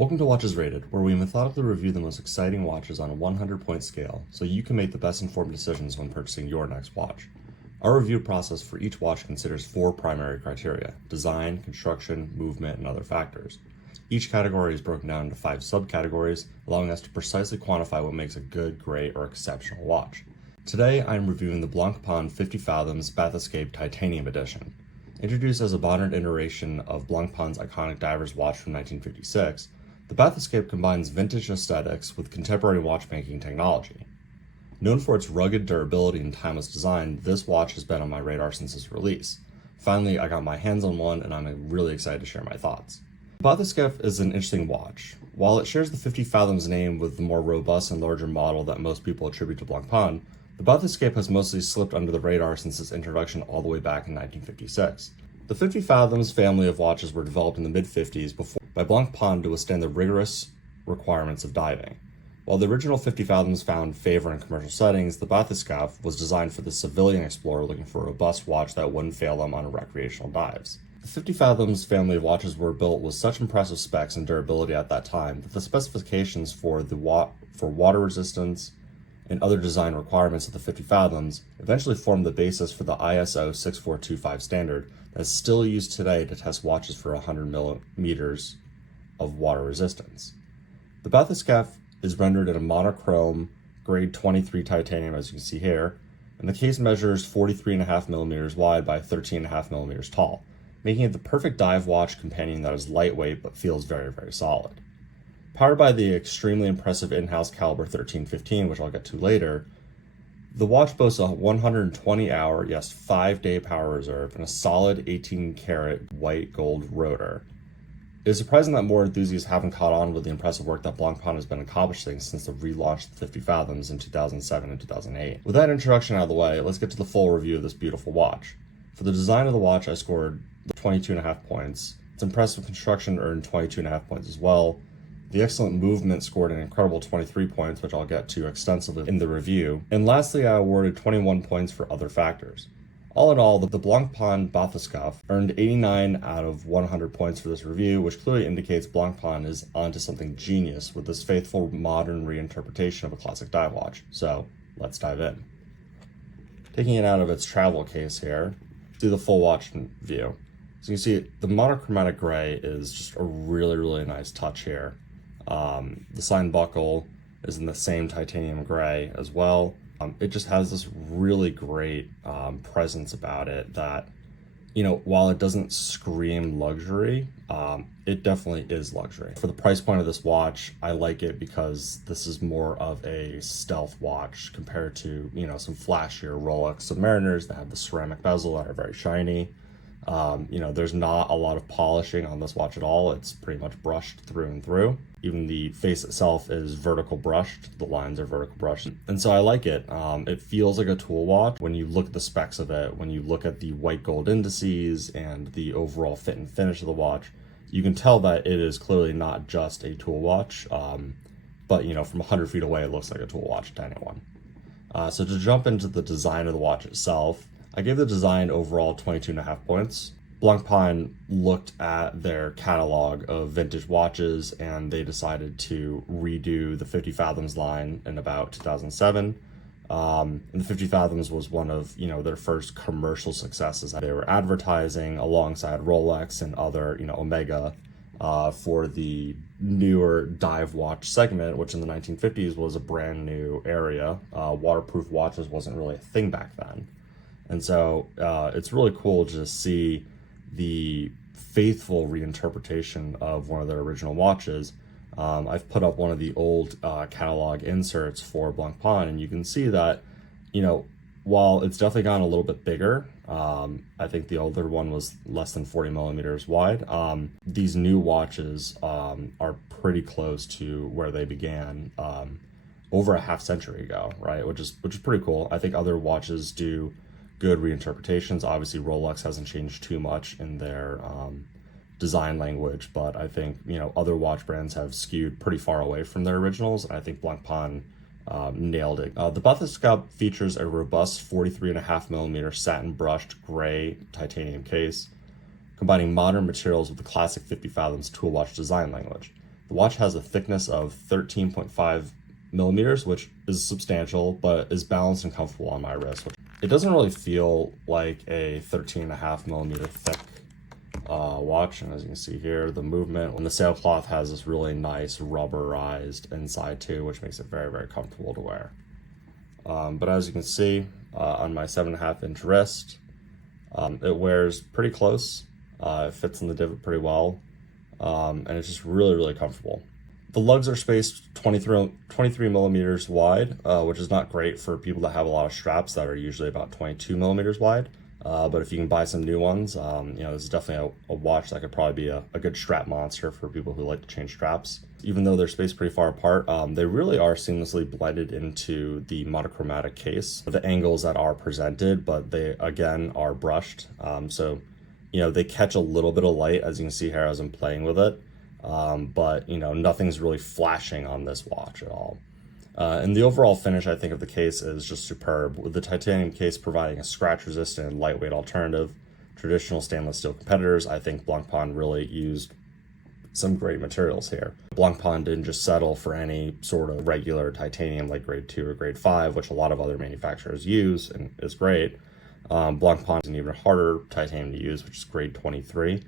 Welcome to Watches Rated, where we methodically review the most exciting watches on a 100-point scale so you can make the best informed decisions when purchasing your next watch. Our review process for each watch considers 4 primary criteria: design, construction, movement, and other factors. Each category is broken down into 5 subcategories, allowing us to precisely quantify what makes a good, great, or exceptional watch. Today, I am reviewing the Blancpain 50 Fathoms Bathyscaphe Titanium Edition. Introduced as a modern iteration of Blancpain's iconic diver's watch from 1956, the Bathyscaphe combines vintage aesthetics with contemporary watchmaking technology. Known for its rugged durability and timeless design, this watch has been on my radar since its release. Finally, I got my hands on one and I'm really excited to share my thoughts. The Bathyscaphe is an interesting watch. While it shares the 50 Fathoms name with the more robust and larger model that most people attribute to Blancpain, the Bathyscaphe has mostly slipped under the radar since its introduction all the way back in 1956. The 50 Fathoms family of watches were developed in the mid-50s by Blancpain to withstand the rigorous requirements of diving. While the original 50 Fathoms found favor in commercial settings, the Bathyscaphe was designed for the civilian explorer looking for a robust watch that wouldn't fail them on recreational dives. The 50 Fathoms family of watches were built with such impressive specs and durability at that time that the specifications for water resistance and other design requirements of the 50 Fathoms eventually formed the basis for the ISO 6425 standard that is still used today to test watches for 100 millimeters of water resistance. The Bathyscaphe is rendered in a monochrome grade 23 titanium, as you can see here, and the case measures 43.5 millimeters wide by 13.5 millimeters tall, making it the perfect dive watch companion that is lightweight but feels very, very solid. Powered by the extremely impressive in-house caliber 1315, which I'll get to later, the watch boasts a 120-hour, yes, 5-day power reserve and a solid 18-karat white gold rotor. It is surprising that more enthusiasts haven't caught on with the impressive work that Blancpain has been accomplishing since the relaunch of the 50 Fathoms in 2007 and 2008. With that introduction out of the way, let's get to the full review of this beautiful watch. For the design of the watch, I scored 22.5 points. Its impressive construction earned 22.5 points as well. The excellent movement scored an incredible 23 points, which I'll get to extensively in the review. And lastly, I awarded 21 points for other factors. All in all, the Blancpain Bathyscaphe earned 89 out of 100 points for this review, which clearly indicates Blancpain is onto something genius with this faithful modern reinterpretation of a classic dive watch. So let's dive in. Taking it out of its travel case here, do the full watch view. So you can see the monochromatic gray is just a really, really nice touch here. The sign buckle is in the same titanium gray as well. It just has this really great presence about it that, while it doesn't scream luxury, it definitely is luxury. For the price point of this watch, I like it because this is more of a stealth watch compared to, some flashier Rolex Submariners that have the ceramic bezel that are very shiny. There's not a lot of polishing on this watch at all. It's pretty much brushed through and through. Even the face itself is vertical brushed. The lines are vertical brushed. And so I like it. It feels like a tool watch when you look at the specs of it, when you look at the white gold indices and the overall fit and finish of the watch, you can tell that it is clearly not just a tool watch. But from 100 feet away, it looks like a tool watch to anyone. So to jump into the design of the watch itself, I gave the design overall 22.5 points. Blancpain looked at their catalog of vintage watches and they decided to redo the 50 Fathoms line in about 2007. And the 50 Fathoms was one of, their first commercial successes. They were advertising alongside Rolex and other, Omega, for the newer dive watch segment, which in the 1950s was a brand new area. Waterproof watches wasn't really a thing back then. And so it's really cool to see the faithful reinterpretation of one of their original watches. I've put up one of the old catalog inserts for Blancpain, and you can see that, while it's definitely gotten a little bit bigger, I think the older one was less than 40 millimeters wide. These new watches are pretty close to where they began over a half century ago, right? Which is pretty cool. I think other watches do good reinterpretations. Obviously, Rolex hasn't changed too much in their design language, but I think other watch brands have skewed pretty far away from their originals, and I think Blancpain nailed it. The Bathyscaphe features a robust 43.5 millimeter satin brushed gray titanium case, combining modern materials with the classic 50 Fathoms tool watch design language. The watch has a thickness of 13.5 millimeters, which is substantial, but is balanced and comfortable on my wrist. It doesn't really feel like a 13.5 millimeter thick watch, and as you can see here, the movement and the sailcloth has this really nice rubberized inside too, which makes it very, very comfortable to wear. But as you can see on my 7.5-inch wrist, it wears pretty close. It fits in the divot pretty well, and it's just really, really comfortable. The lugs are spaced 23 millimeters wide, which is not great for people that have a lot of straps that are usually about 22 millimeters wide. But if you can buy some new ones, this is definitely a watch that could probably be a good strap monster for people who like to change straps. Even though they're spaced pretty far apart, they really are seamlessly blended into the monochromatic case. The angles that are presented, but they again are brushed. So they catch a little bit of light, as you can see here as I'm playing with it. But nothing's really flashing on this watch at all. And the overall finish, I think, of the case is just superb, with the titanium case providing a scratch-resistant and lightweight alternative. Traditional stainless steel competitors, I think Blancpain really used some great materials here. Blancpain didn't just settle for any sort of regular titanium like grade 2 or grade 5, which a lot of other manufacturers use and is great. Blancpain is an even harder titanium to use, which is grade 23.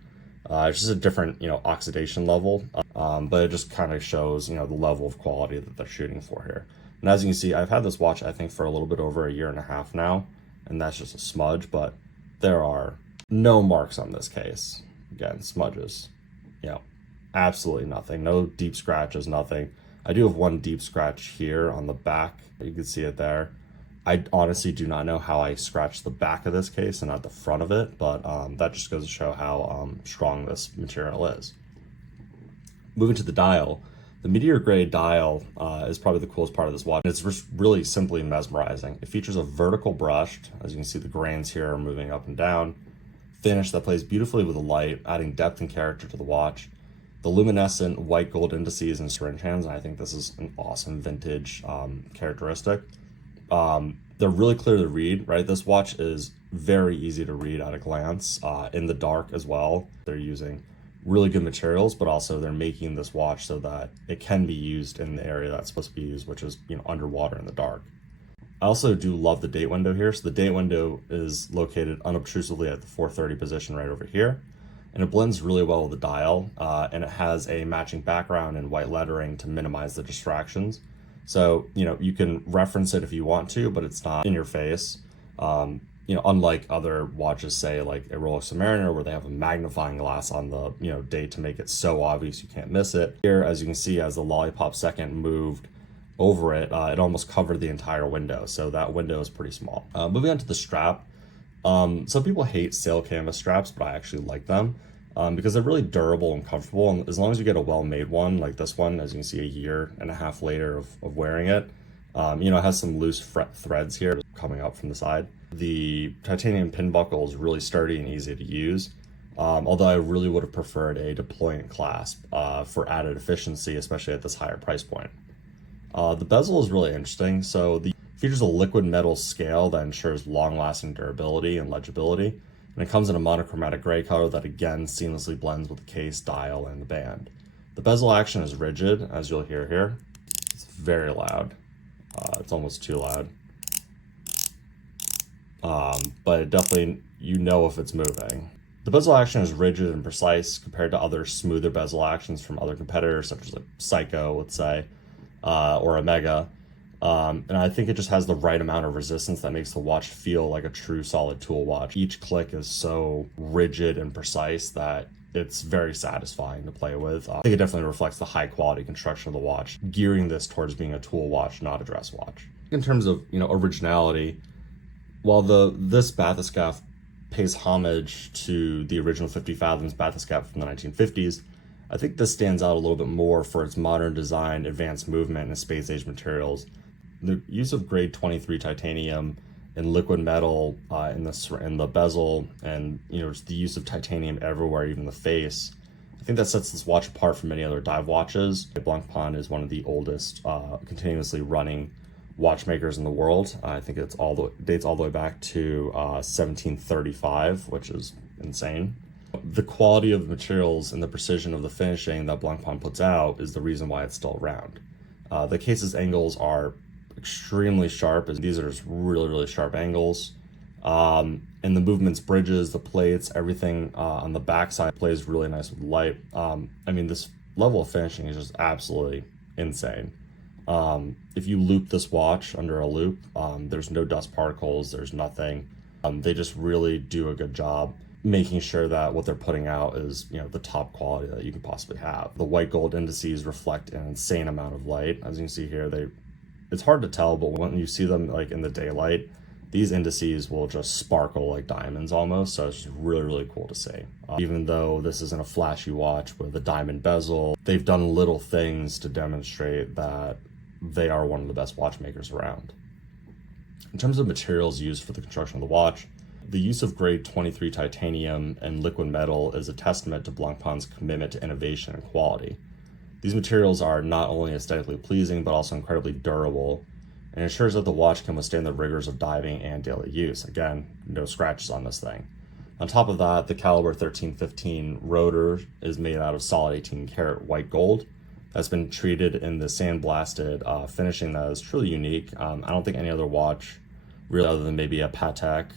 It's just a different, oxidation level, but it just kind of shows, the level of quality that they're shooting for here. And as you can see, I've had this watch, I think, for a little bit over 1.5 years now, and that's just a smudge, but there are no marks on this case. Again, smudges, absolutely nothing. No deep scratches, nothing. I do have one deep scratch here on the back. You can see it there. I honestly do not know how I scratched the back of this case and not the front of it, but that just goes to show how strong this material is. Moving to the dial, the meteor grade dial is probably the coolest part of this watch. It's just really simply mesmerizing. It features a vertical brushed, as you can see the grains here are moving up and down, finish that plays beautifully with the light, adding depth and character to the watch. The luminescent white gold indices and syringe hands, and I think this is an awesome vintage characteristic. They're really clear to read, right? This watch is very easy to read at a glance, in the dark as well. They're using really good materials, but also they're making this watch so that it can be used in the area that's supposed to be used, which is, underwater in the dark. I also do love the date window here. So the date window is located unobtrusively at the 4:30 position right over here. And it blends really well with the dial, and it has a matching background and white lettering to minimize the distractions. So, you can reference it if you want to, but it's not in your face. Unlike other watches, say like a Rolex Submariner, where they have a magnifying glass on the, date to make it so obvious you can't miss it. Here, as you can see, as the lollipop second moved over it, it almost covered the entire window. So that window is pretty small. Moving on to the strap. Some people hate sail canvas straps, but I actually like them because they're really durable and comfortable. And as long as you get a well-made one like this one, as you can see 1.5 years later of wearing it, it has some loose threads here coming up from the side. The titanium pin buckle is really sturdy and easy to use, although I really would have preferred a deployant clasp for added efficiency, especially at this higher price point. The bezel is really interesting. So the features a liquid metal scale that ensures long-lasting durability and legibility, and it comes in a monochromatic gray color that again seamlessly blends with the case, dial, and the band. The bezel action is rigid, as you'll hear here. It's very loud. It's almost too loud. But it definitely, if it's moving. The bezel action is rigid and precise compared to other smoother bezel actions from other competitors, such as like Psycho, let's say, or Omega. And I think it just has the right amount of resistance that makes the watch feel like a true solid tool watch. Each click is so rigid and precise that it's very satisfying to play with. I think it definitely reflects the high quality construction of the watch, gearing this towards being a tool watch, not a dress watch. In terms of, originality, while this Bathyscaphe pays homage to the original 50 Fathoms Bathyscaphe from the 1950s, I think this stands out a little bit more for its modern design, advanced movement, and space-age materials. The use of grade 23 titanium and liquid metal in the bezel, and just the use of titanium everywhere, even the face. I think that sets this watch apart from many other dive watches. Blancpain is one of the oldest continuously running watchmakers in the world. I think dates all the way back to 1735, which is insane. The quality of the materials and the precision of the finishing that Blancpain puts out is the reason why it's still around. The case's angles are extremely sharp, as these are just really, really sharp angles. And the movements, bridges, the plates, everything on the backside plays really nice with light. This level of finishing is just absolutely insane. If you loop this watch under a loop, there's no dust particles, there's nothing. They just really do a good job making sure that what they're putting out is, the top quality that you could possibly have. The white gold indices reflect an insane amount of light. As you can see here, it's hard to tell, but when you see them like in the daylight, these indices will just sparkle like diamonds almost. So it's just really, really cool to see. Even though this isn't a flashy watch with a diamond bezel, they've done little things to demonstrate that they are one of the best watchmakers around. In terms of materials used for the construction of the watch, the use of grade 23 titanium and liquid metal is a testament to Blancpain's commitment to innovation and quality. These materials are not only aesthetically pleasing, but also incredibly durable, and ensures that the watch can withstand the rigors of diving and daily use. Again, no scratches on this thing. On top of that, the caliber 1315 rotor is made out of solid 18 karat white gold that's been treated in the sandblasted finishing that is truly unique. I don't think any other watch, really other than maybe a Patek,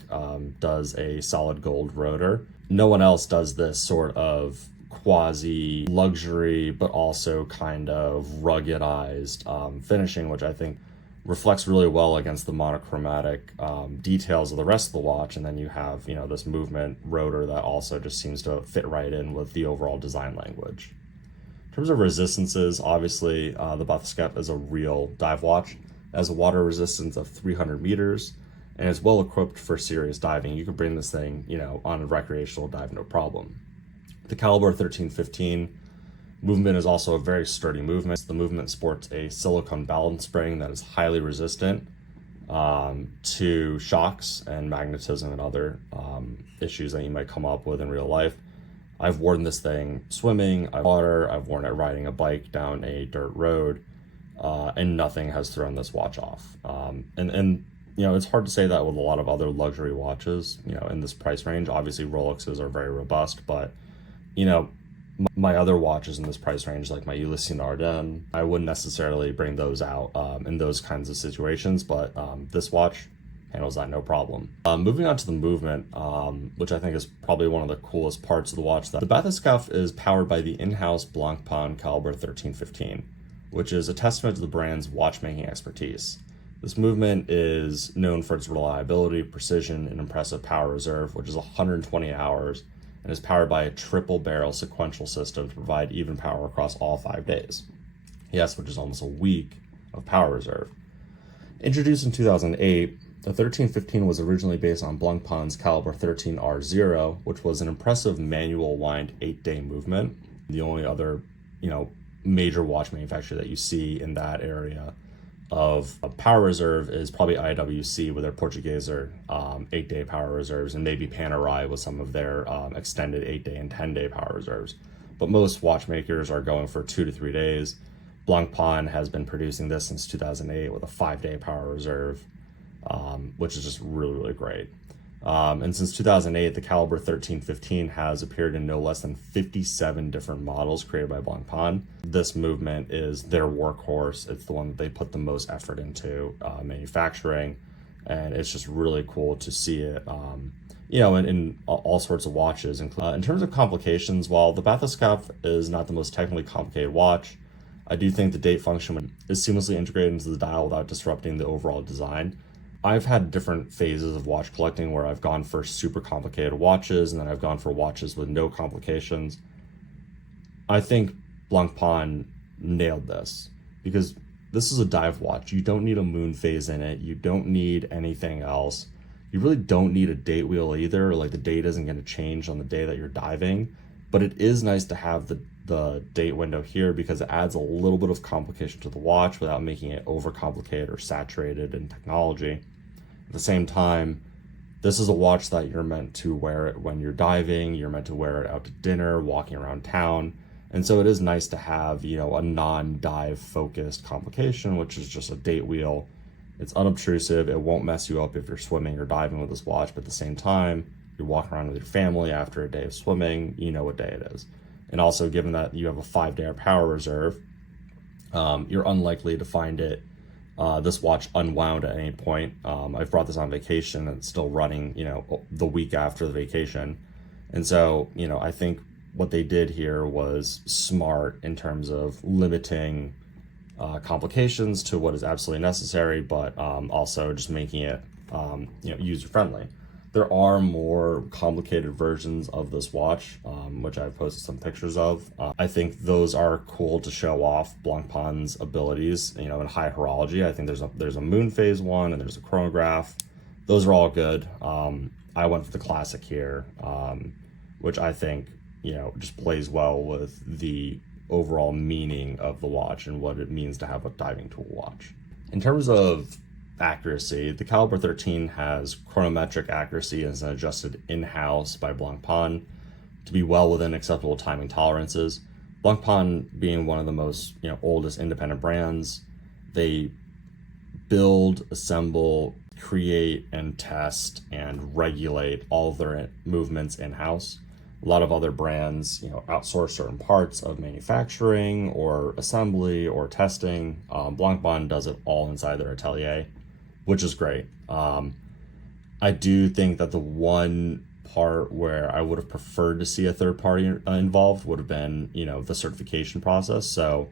does a solid gold rotor. No one else does this sort of quasi luxury, but also kind of ruggedized finishing, which I think reflects really well against the monochromatic details of the rest of the watch. And then you have, this movement rotor that also just seems to fit right in with the overall design language. In terms of resistances, obviously the Bathyscaphe is a real dive watch. It has a water resistance of 300 meters and is well equipped for serious diving. You can bring this thing, on a recreational dive, no problem. The caliber 1315 movement is also a very sturdy movement. The movement sports a silicone balance spring that is highly resistant to shocks and magnetism and other issues that you might come up with in real life. I've worn this thing swimming, I've worn it riding a bike down a dirt road, and nothing has thrown this watch off. It's hard to say that with a lot of other luxury watches, in this price range. Obviously, Rolexes are very robust, but, my other watches in this price range, like my Ulysses Ardennes, I wouldn't necessarily bring those out in those kinds of situations, but this watch handles that no problem. Moving on to the movement, which I think is probably one of the coolest parts of the watch. The Bathyscaphe is powered by the in-house Blancpain caliber 1315, which is a testament to the brand's watchmaking expertise. This movement is known for its reliability, precision, and impressive power reserve, which is 120 hours, and is powered by a triple barrel sequential system to provide even power across all 5 days. Yes, which is almost a week of power reserve. Introduced in 2008, the 1315 was originally based on Blancpain's caliber 13R0, which was an impressive manual wind 8-day movement. The only other, major watch manufacturer that you see in that area of power reserve is probably IWC with their Portugueser 8-day power reserves, and maybe Panerai with some of their extended 8-day and 10-day power reserves. But most watchmakers are going for 2 to 3 days. Blancpain has been producing this since 2008 with a 5-day power reserve, which is just really, really great. And since 2008, the caliber 1315 has appeared in no less than 57 different models created by Blancpain. This movement is their workhorse. It's the one that they put the most effort into manufacturing, and it's just really cool to see it, in all sorts of watches. In terms of complications, while the Bathyscaphe is not the most technically complicated watch, I do think the date function is seamlessly integrated into the dial without disrupting the overall design. I've had different phases of watch collecting where I've gone for super complicated watches, and then I've gone for watches with no complications. I think Blancpain nailed this, because this is a dive watch. You don't need a moon phase in it. You don't need anything else. You really don't need a date wheel either. Like, the date isn't going to change on the day that you're diving, but it is nice to have the date window here, because it adds a little bit of complication to the watch without making it overcomplicated or saturated in technology. At the same time, this is a watch that you're meant to wear it when you're diving, you're meant to wear it out to dinner, walking around town. And so it is nice to have, a non-dive focused complication, which is just a date wheel. It's unobtrusive, it won't mess you up if you're swimming or diving with this watch, but at the same time, you're walking around with your family after a day of swimming, you know what day it is. And also, given that you have a 5-day power reserve, you're unlikely to find this watch unwound at any point. I've brought this on vacation and it's still running, the week after the vacation. And so, I think what they did here was smart in terms of limiting complications to what is absolutely necessary, but also just making it, user-friendly. There are more complicated versions of this watch, which I've posted some pictures of. I think those are cool to show off Blancpain's abilities, in high horology. I think there's a moon phase one and there's a chronograph. Those are all good. I went for the classic here, which I think, just plays well with the overall meaning of the watch and what it means to have a diving tool watch. In terms of accuracy, the Caliber 13 has chronometric accuracy and is adjusted in-house by Blancpain to be well within acceptable timing tolerances. Blancpain being one of the most oldest independent brands, they build, assemble, create, and test and regulate all of their movements in-house. A lot of other brands, outsource certain parts of manufacturing or assembly or testing. Blancpain does it all inside their atelier, which is great. I do think that the one part where I would have preferred to see a third party involved would have been, the certification process. So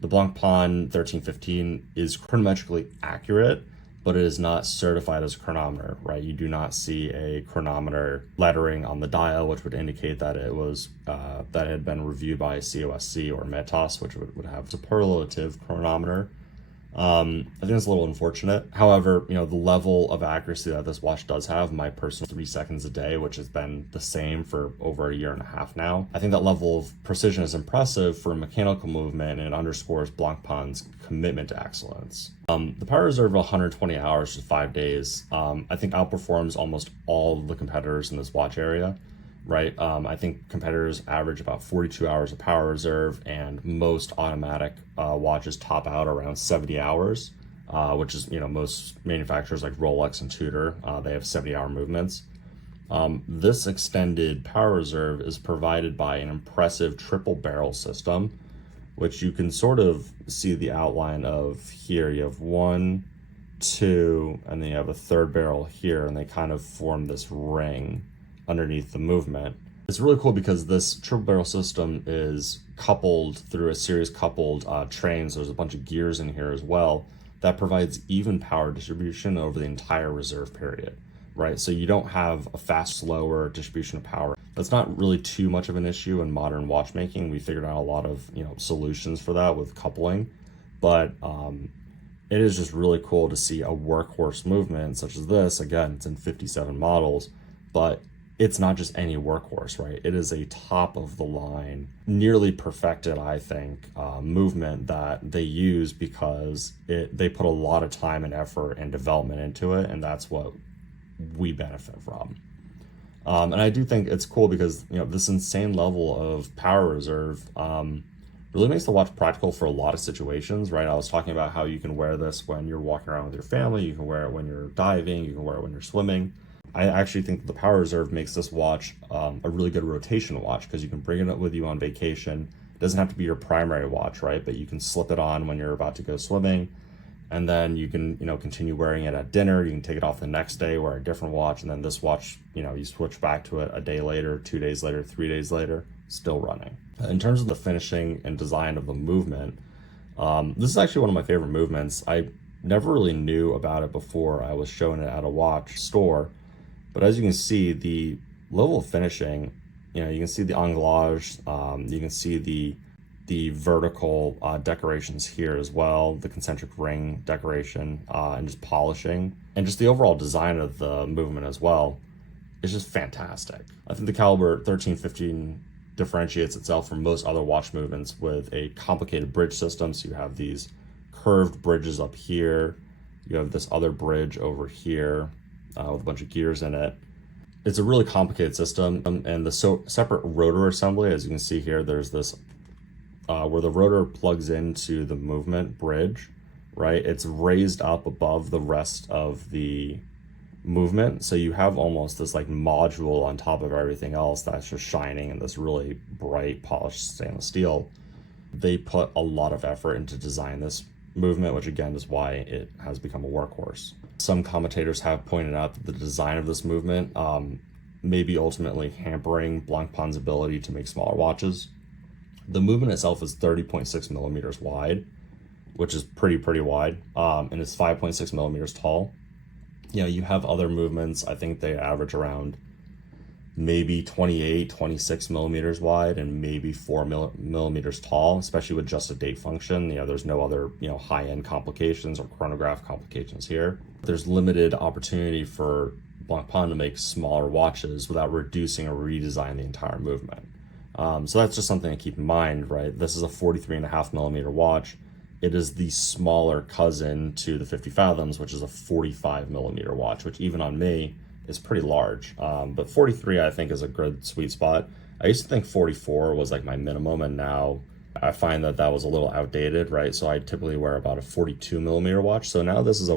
the Blancpain 1315 is chronometrically accurate, but it is not certified as a chronometer, right? You do not see a chronometer lettering on the dial, which would indicate that it was that it had been reviewed by COSC or METOS, which would have superlative chronometer. I think it's a little unfortunate. However, the level of accuracy that this watch does have, my personal 3 seconds a day, which has been the same for over a year and a half now, I think that level of precision is impressive for mechanical movement, and it underscores Blancpain's commitment to excellence. The power reserve of 120 hours for 5 days, I think outperforms almost all of the competitors in this watch area. Right, I think competitors average about 42 hours of power reserve, and most automatic watches top out around 70 hours, which is, most manufacturers like Rolex and Tudor, they have 70-hour movements. This extended power reserve is provided by an impressive triple barrel system, which you can sort of see the outline of here. You have 1, 2, and then you have a third barrel here, and they kind of form this ring underneath the movement. It's really cool because this triple barrel system is coupled through a series coupled trains. There's a bunch of gears in here as well that provides even power distribution over the entire reserve period, right? So you don't have a fast, slower distribution of power. That's not really too much of an issue in modern watchmaking. We figured out a lot of solutions for that with coupling, but it is just really cool to see a workhorse movement such as this. Again, it's in 57 models, but it's not just any workhorse, right? It is a top of the line, nearly perfected, I think, movement that they use because they put a lot of time and effort and development into it, and that's what we benefit from. And I do think it's cool because this insane level of power reserve really makes the watch practical for a lot of situations, right? I was talking about how you can wear this when you're walking around with your family, you can wear it when you're diving, you can wear it when you're swimming. I actually think the power reserve makes this watch a really good rotation watch because you can bring it with you on vacation. It doesn't have to be your primary watch, right? But you can slip it on when you're about to go swimming, and then you can continue wearing it at dinner. You can take it off the next day, wear a different watch, and then this watch you switch back to it a day later, 2 days later, 3 days later, still running. In terms of the finishing and design of the movement, this is actually one of my favorite movements. I never really knew about it before I was shown it at a watch store. But as you can see, the level of finishing, you can see the anglage, you can see the vertical decorations here as well, the concentric ring decoration, and just polishing, and just the overall design of the movement as well is just fantastic. I think the Caliber 1315 differentiates itself from most other watch movements with a complicated bridge system. So you have these curved bridges up here, you have this other bridge over here, with a bunch of gears in it. It's a really complicated system, and the separate rotor assembly, as you can see here, there's this where the rotor plugs into the movement bridge, right? It's raised up above the rest of the movement. So you have almost this like module on top of everything else that's just shining in this really bright polished stainless steel. They put a lot of effort into design this movement, which again is why it has become a workhorse. Some commentators have pointed out that the design of this movement may be ultimately hampering Blancpain's ability to make smaller watches. The movement itself is 30.6 millimeters wide, which is pretty wide, and it's 5.6 millimeters tall. You know, you have other movements, I think they average around maybe 28, 26 millimeters wide and maybe 4 millimeters tall, especially with just a date function. You know, there's no other, you know, high-end complications or chronograph complications here. There's limited opportunity for Blancpain to make smaller watches without reducing or redesigning the entire movement. So that's just something to keep in mind, right? This is a 43.5 millimeter watch. It is the smaller cousin to the 50 Fathoms, which is a 45 millimeter watch, which even on me is pretty large. But 43, I think, is a good sweet spot. I used to think 44 was like my minimum, and now I find that that was a little outdated, right? So I typically wear about a 42 millimeter watch. So now this is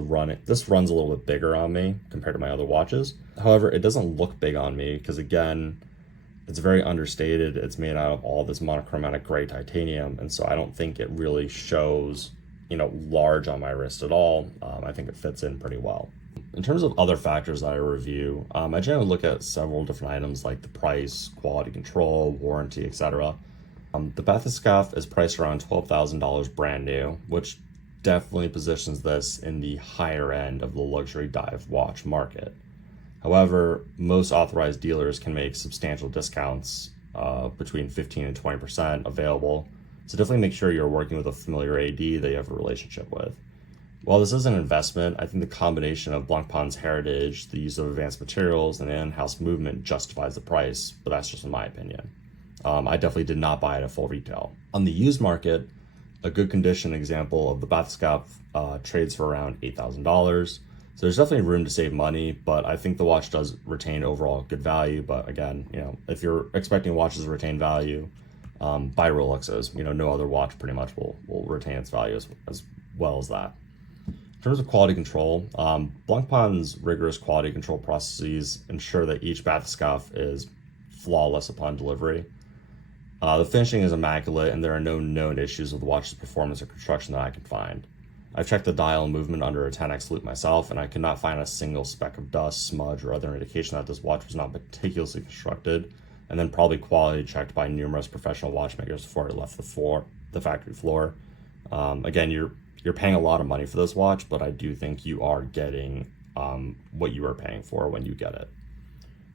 this runs a little bit bigger on me compared to my other watches. However, it doesn't look big on me because, again, it's very understated. It's made out of all this monochromatic gray titanium, and so I don't think it really shows, you know, large on my wrist at all. I think it fits in pretty well. In terms of other factors that I review, I generally look at several different items like the price, quality control, warranty, etc. The Bathyscaphe is priced around $12,000 brand new, which definitely positions this in the higher end of the luxury dive watch market. However, most authorized dealers can make substantial discounts, between 15 and 20% available. So definitely make sure you're working with a familiar AD that you have a relationship with. While this is an investment, I think the combination of Blancpain's heritage, the use of advanced materials, and in-house movement justifies the price, but that's just in my opinion. I definitely did not buy it at full retail. On the used market, a good condition example of the Bathyscaphe trades for around $8,000. So there's definitely room to save money, but I think the watch does retain overall good value. But again, you know, if you're expecting watches to retain value, buy Rolexes. You know, no other watch pretty much will retain its value as well as that. In terms of quality control, Blancpain's rigorous quality control processes ensure that each Bathyscaphe is flawless upon delivery. The finishing is immaculate, and there are no known issues with the watch's performance or construction that I can find. I've checked the dial movement under a 10x loop myself, and I could not find a single speck of dust, smudge, or other indication that this watch was not meticulously constructed, and then probably quality checked by numerous professional watchmakers before it left the factory floor. Again, you're paying a lot of money for this watch, but I do think you are getting what you are paying for when you get it.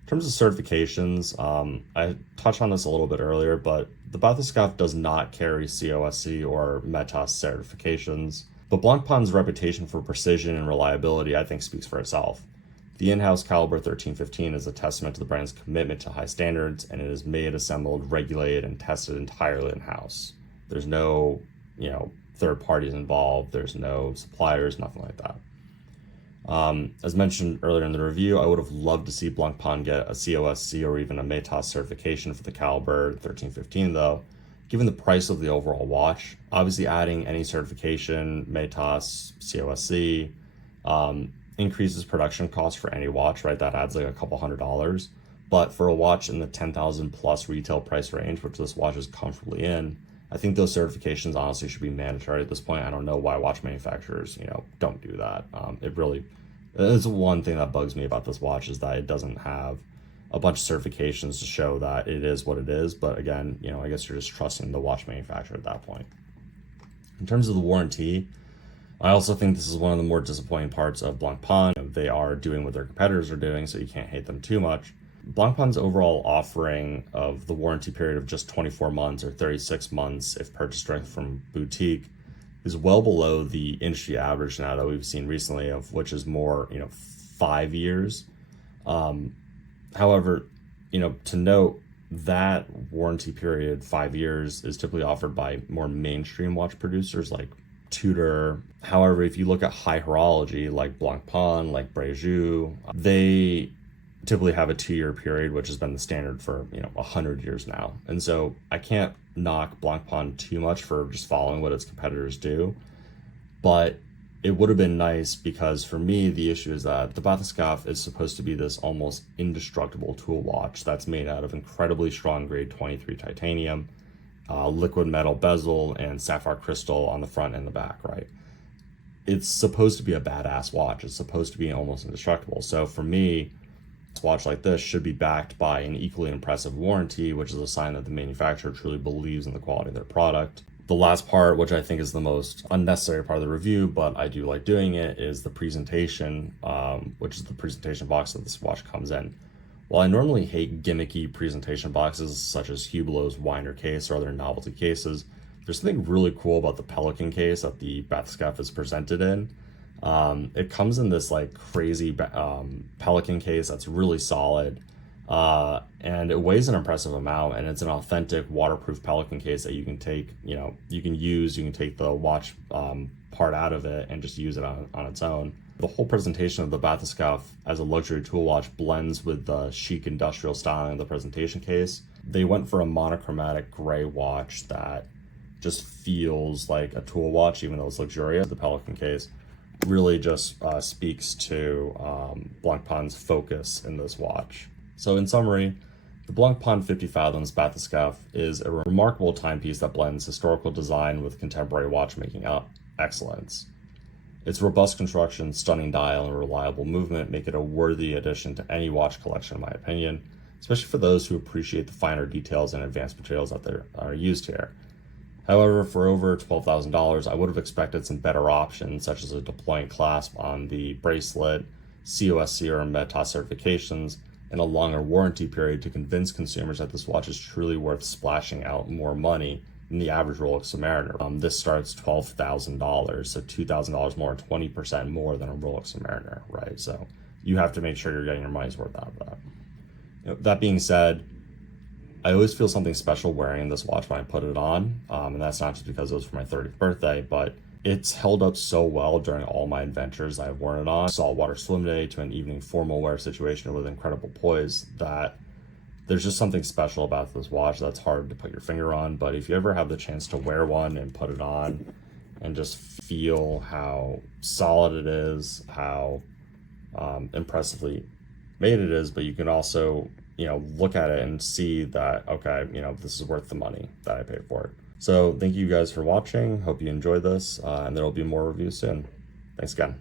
In terms of certifications, I touched on this a little bit earlier, but the Bathyscaphe does not carry COSC or METAS certifications. But Blancpain's reputation for precision and reliability, I think, speaks for itself. The in-house caliber 1315 is a testament to the brand's commitment to high standards, and it is made, assembled, regulated, and tested entirely in-house. There's no, you know, third parties involved. There's no suppliers, nothing like that. As mentioned earlier in the review, I would have loved to see Blancpain get a COSC or even a METAS certification for the caliber 1315, though. Given the price of the overall watch, obviously adding any certification, METAS, COSC, increases production costs for any watch, right? That adds like a couple $100. But for a watch in the 10,000 plus retail price range, which this watch is comfortably in, I think those certifications honestly should be mandatory at this point. I don't know why watch manufacturers, you know, don't do that. It really is one thing that bugs me about this watch, is that it doesn't have a bunch of certifications to show that it is what it is. But again, you know, I guess you're just trusting the watch manufacturer at that point. In terms of the warranty, I also think this is one of the more disappointing parts of Blancpain. They are doing what their competitors are doing, so you can't hate them too much. Blancpain's overall offering of the warranty period of just 24 months or 36 months if purchased directly from boutique is well below the industry average now that we've seen recently, of which is more, you know, 5 years. However, you know, to note, that warranty period, 5 years, is typically offered by more mainstream watch producers like Tudor. However, if you look at high horology like Blancpain, like Brejoux, they typically have a 2-year period, which has been the standard for, you know, 100 years now. And so I can't knock Blancpain too much for just following what its competitors do. But it would have been nice, because for me, the issue is that the Bathyscaphe is supposed to be this almost indestructible tool watch that's made out of incredibly strong grade 23 titanium, liquid metal bezel, and sapphire crystal on the front and the back, right? It's supposed to be a badass watch. It's supposed to be almost indestructible. So for me, a watch like this should be backed by an equally impressive warranty, which is a sign that the manufacturer truly believes in the quality of their product. The last part, which I think is the most unnecessary part of the review, but I do like doing it, is the presentation, which is the presentation box that this watch comes in. While I normally hate gimmicky presentation boxes such as Hublot's Winder case or other novelty cases, there's something really cool about the Pelican case that the Bathyscaphe is presented in. It comes in this like crazy Pelican case that's really solid, and it weighs an impressive amount, and it's an authentic waterproof Pelican case that you can take, you can take the watch part out of it and just use it on its own. The whole presentation of the Bathyscaphe as a luxury tool watch blends with the chic industrial styling of the presentation case. They went for a monochromatic gray watch that just feels like a tool watch, even though it's luxurious. The Pelican case really just speaks to Blancpain's focus in this watch. So in summary, the Blancpain 50 Fathoms Bathyscaphe is a remarkable timepiece that blends historical design with contemporary watchmaking excellence. Its robust construction, stunning dial, and reliable movement make it a worthy addition to any watch collection, in my opinion, especially for those who appreciate the finer details and advanced materials that are used here. However, for over $12,000, I would have expected some better options, such as a deploying clasp on the bracelet, COSC or METAS certifications, and a longer warranty period to convince consumers that this watch is truly worth splashing out more money than the average Rolex Submariner. This starts $12,000, so $2,000 more, 20% more than a Rolex Submariner, right? So you have to make sure you're getting your money's worth out of that. That being said, I always feel something special wearing this watch when I put it on, and that's not just because it was for my 30th birthday, but it's held up so well during all my adventures I've worn it on. Saltwater swim day to an evening formal wear situation with incredible poise, that there's just something special about this watch that's hard to put your finger on. But if you ever have the chance to wear one and put it on and just feel how solid it is, how impressively made it is, but you can also look at it and see that, okay, this is worth the money that I paid for it. So thank you guys for watching. Hope you enjoyed this, and there will be more reviews soon. Thanks again.